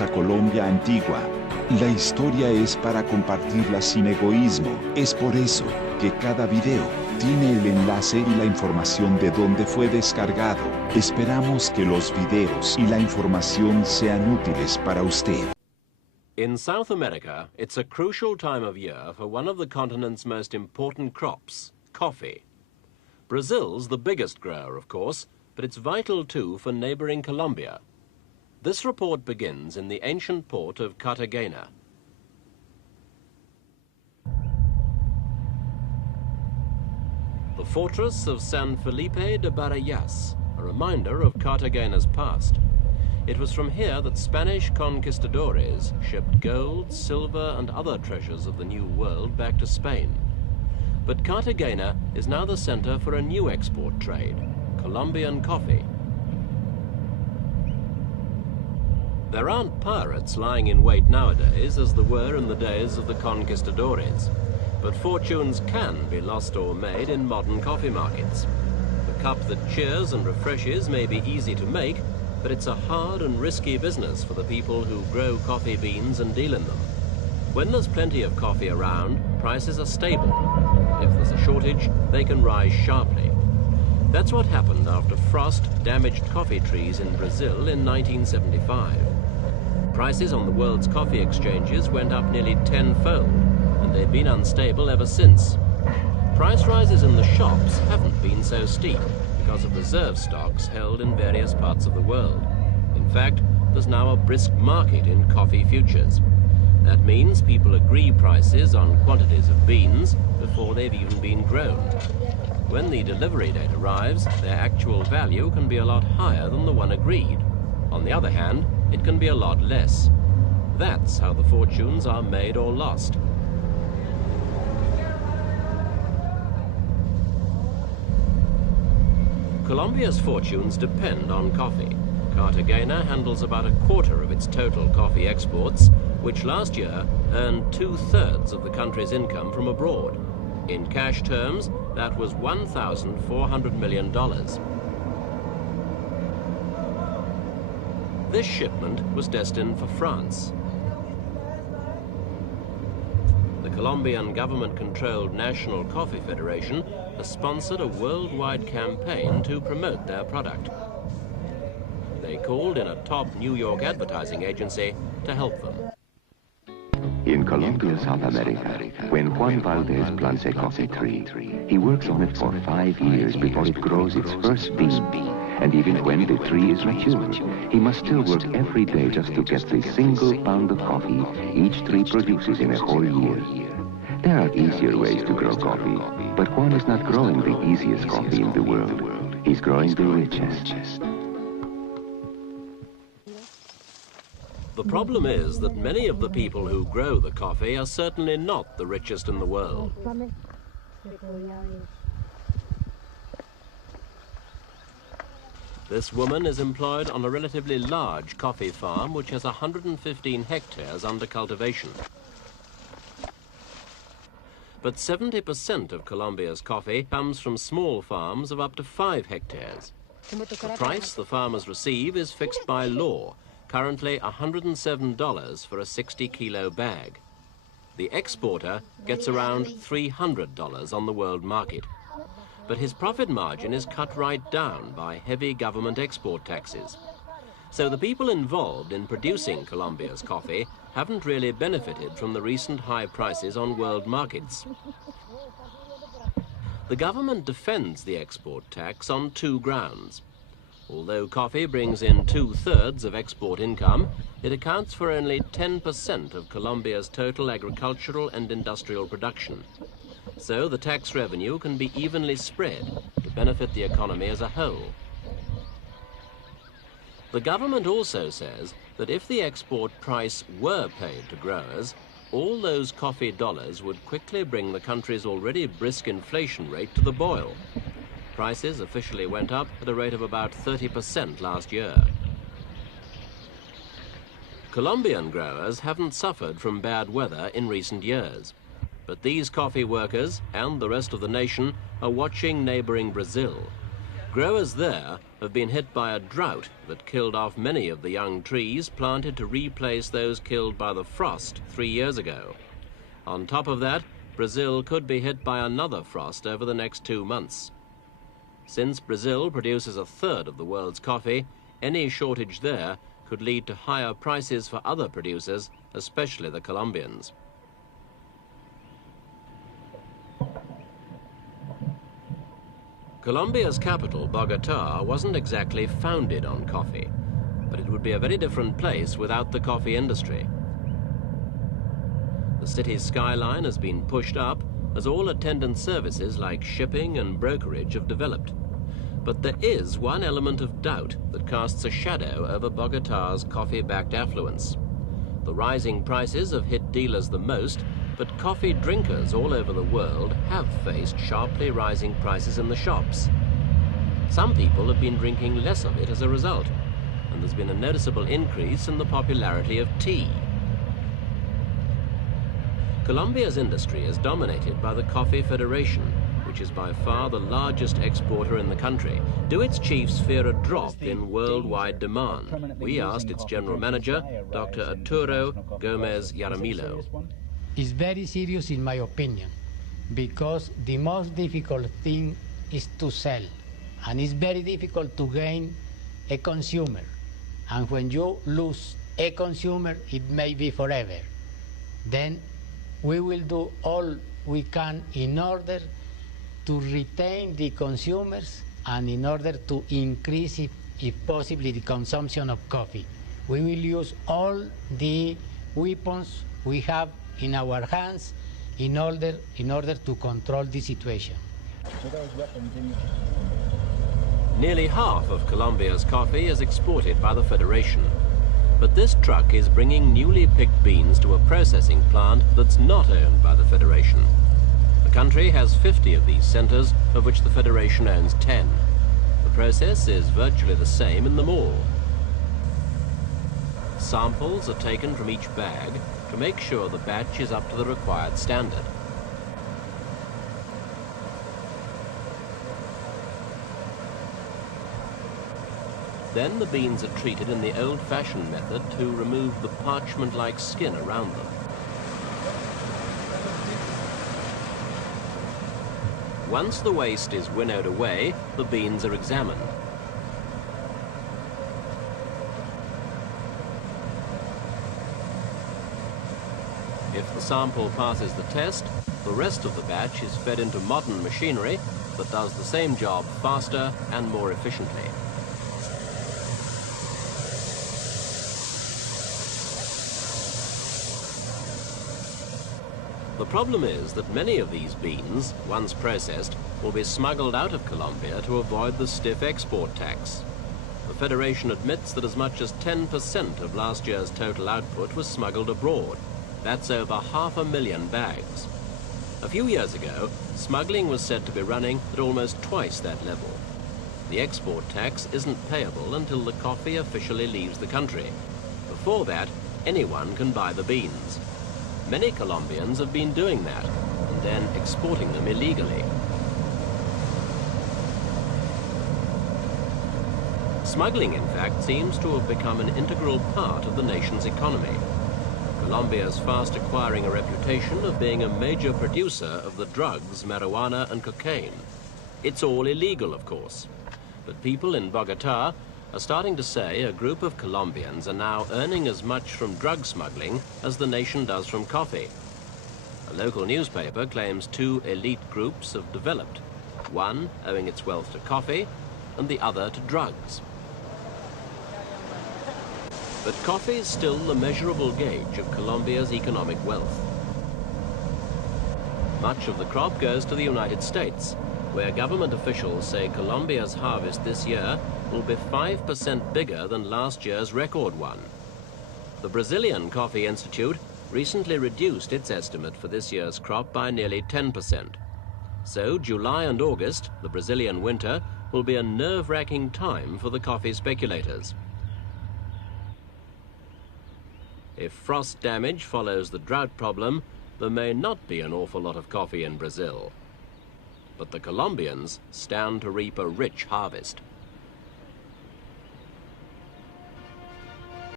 a Colombia antigua. La historia es para compartirla sin egoísmo. Es por eso que cada video tiene el enlace y la información de dónde fue descargado. Esperamos que los videos y la información sean útiles para usted. In South America, it's a crucial time of year for one of the continent's most important crops, coffee. Brazil's the biggest grower, of course, but it's vital too for neighboring Colombia. This report begins in the ancient port of Cartagena. The fortress of San Felipe de Barayas, a reminder of Cartagena's past. It was from here that Spanish conquistadores shipped gold, silver, and other treasures of the New World back to Spain. But Cartagena is now the center for a new export trade, Colombian coffee. There aren't pirates lying in wait nowadays as there were in the days of the conquistadores, but fortunes can be lost or made in modern coffee markets. The cup that cheers and refreshes may be easy to make, but it's a hard and risky business for the people who grow coffee beans and deal in them. When there's plenty of coffee around, prices are stable. If there's a shortage, they can rise sharply. That's what happened after frost damaged coffee trees in Brazil in 1975. Prices on the world's coffee exchanges went up nearly tenfold, and they've been unstable ever since. Price rises in the shops haven't been so steep because of reserve stocks held in various parts of the world. In fact, there's now a brisk market in coffee futures. That means people agree prices on quantities of beans before they've even been grown. When the delivery date arrives, their actual value can be a lot higher than the one agreed. On the other hand, it can be a lot less. That's how the fortunes are made or lost. Colombia's fortunes depend on coffee. Cartagena handles about a quarter of its total coffee exports, which last year earned 2/3 of the country's income from abroad. In cash terms, that was $1,400 million. This shipment was destined for France. The Colombian government-controlled National Coffee Federation has sponsored a worldwide campaign to promote their product. They called in a top New York advertising agency to help them. In Colombia, South America, when Juan Valdez plants a coffee tree, he works on it for 5 years before it grows its first bean. And even when the tree is mature, he must still work every day just to get the single pound of coffee each tree produces in a whole year. There are easier ways to grow coffee, but Juan is not growing the easiest coffee in the world. He's growing the richest. The problem is that many of the people who grow the coffee are certainly not the richest in the world. This woman is employed on a relatively large coffee farm which has 115 hectares under cultivation. But 70% of Colombia's coffee comes from small farms of up to 5 hectares. The price the farmers receive is fixed by law, currently $107 for a 60-kilo bag. The exporter gets around $300 on the world market. But his profit margin is cut right down by heavy government export taxes. So the people involved in producing Colombia's coffee haven't really benefited from the recent high prices on world markets. The government defends the export tax on 2 grounds. Although coffee brings in 2/3 of export income, it accounts for only 10% of Colombia's total agricultural and industrial production. So the tax revenue can be evenly spread to benefit the economy as a whole. The government also says that if the export price were paid to growers, all those coffee dollars would quickly bring the country's already brisk inflation rate to the boil. Prices officially went up at a rate of about 30% last year. Colombian growers haven't suffered from bad weather in recent years. But these coffee workers and the rest of the nation are watching neighboring Brazil. Growers there have been hit by a drought that killed off many of the young trees planted to replace those killed by the frost 3 years ago. On top of that, Brazil could be hit by another frost over the next 2 months. Since Brazil produces a third of the world's coffee, any shortage there could lead to higher prices for other producers, especially the Colombians. Colombia's capital, Bogotá, wasn't exactly founded on coffee, but it would be a very different place without the coffee industry. The city's skyline has been pushed up as all attendant services like shipping and brokerage have developed. But there is one element of doubt that casts a shadow over Bogotá's coffee-backed affluence. The rising prices have hit dealers the most, but coffee drinkers all over the world have faced sharply rising prices in the shops. Some people have been drinking less of it as a result, and there's been a noticeable increase in the popularity of tea. Colombia's industry is dominated by the Coffee Federation, which is by far the largest exporter in the country. Do its chiefs fear a drop in worldwide demand? We asked its general manager, Dr. Arturo Gomez Yaramillo. It's very serious in my opinion, because the most difficult thing is to sell, and it's very difficult to gain a consumer. And when you lose a consumer, it may be forever. Then we will do all we can in order to retain the consumers and in order to increase, if possibly, the consumption of coffee. We will use all the weapons we have in our hands in order to control the situation. Nearly half of Colombia's coffee is exported by the Federation. But this truck is bringing newly picked beans to a processing plant that's not owned by the Federation. The country has 50 of these centers, of which the Federation owns 10. The process is virtually the same in them all. Samples are taken from each bag to make sure the batch is up to the required standard. Then the beans are treated in the old-fashioned method to remove the parchment-like skin around them. Once the waste is winnowed away, the beans are examined. If the sample passes the test, the rest of the batch is fed into modern machinery that does the same job faster and more efficiently. The problem is that many of these beans, once processed, will be smuggled out of Colombia to avoid the stiff export tax. The Federation admits that as much as 10% of last year's total output was smuggled abroad. That's over 500,000 bags. A few years ago, smuggling was said to be running at almost twice that level. The export tax isn't payable until the coffee officially leaves the country. Before that, anyone can buy the beans. Many Colombians have been doing that, and then exporting them illegally. Smuggling, in fact, seems to have become an integral part of the nation's economy. Colombia is fast acquiring a reputation of being a major producer of the drugs marijuana and cocaine. It's all illegal, of course, but people in Bogotá are starting to say a group of Colombians are now earning as much from drug smuggling as the nation does from coffee. A local newspaper claims 2 elite groups have developed, one owing its wealth to coffee and the other to drugs. But coffee is still the measurable gauge of Colombia's economic wealth. Much of the crop goes to the United States, where government officials say Colombia's harvest this year will be 5% bigger than last year's record one. The Brazilian Coffee Institute recently reduced its estimate for this year's crop by nearly 10%. So July and August, the Brazilian winter, will be a nerve-wracking time for the coffee speculators. If frost damage follows the drought problem, there may not be an awful lot of coffee in Brazil. But the Colombians stand to reap a rich harvest.